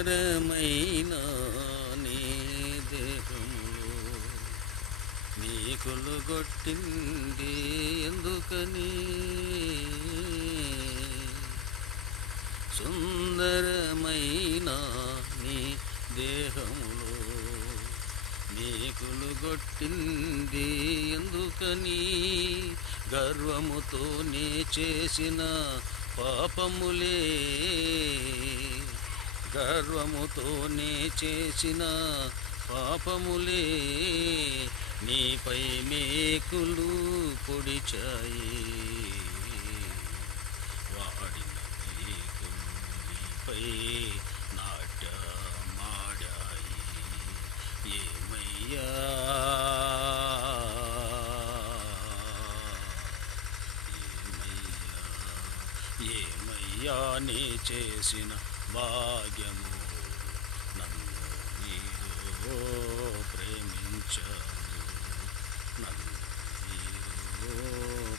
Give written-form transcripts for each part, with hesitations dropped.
సుందరమైన నీ దేహంలో నీకులు కొట్టింది ఎందుకని? సుందరమైన నీ దేహములో నీకులు కొట్టింది ఎందుకని? గర్వముతో నీ చేసిన పాపములే, గర్వముతో నీ చేసిన పాపములే నీపై మేకులు పొడిచాయి. వాడిన మేకులు నీపై నాట్యమాడాయి. ఏమయ్యా ఏమయ్యా నీ చేసిన భాగ్యము? నన్ను మీరు ప్రేమించారు, నన్ను మీరు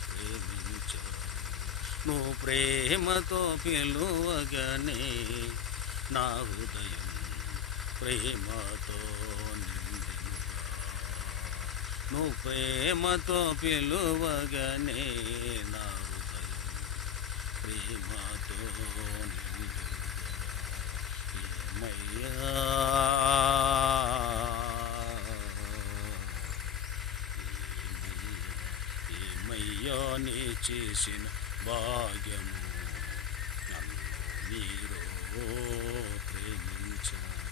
ప్రేమించారు. నువ్వు ప్రేమతో పిలువగానే నా హృదయం ప్రేమతో నిండినుగా. నువ్వు ప్రేమతో పిలువగానే నా హృదయం ప్రేమతో నిండుగా. ఏమయ్యా ఏమయ్యా నీ చేసిన భాగ్యము? నన్ను మీరు ప్రేమించారు.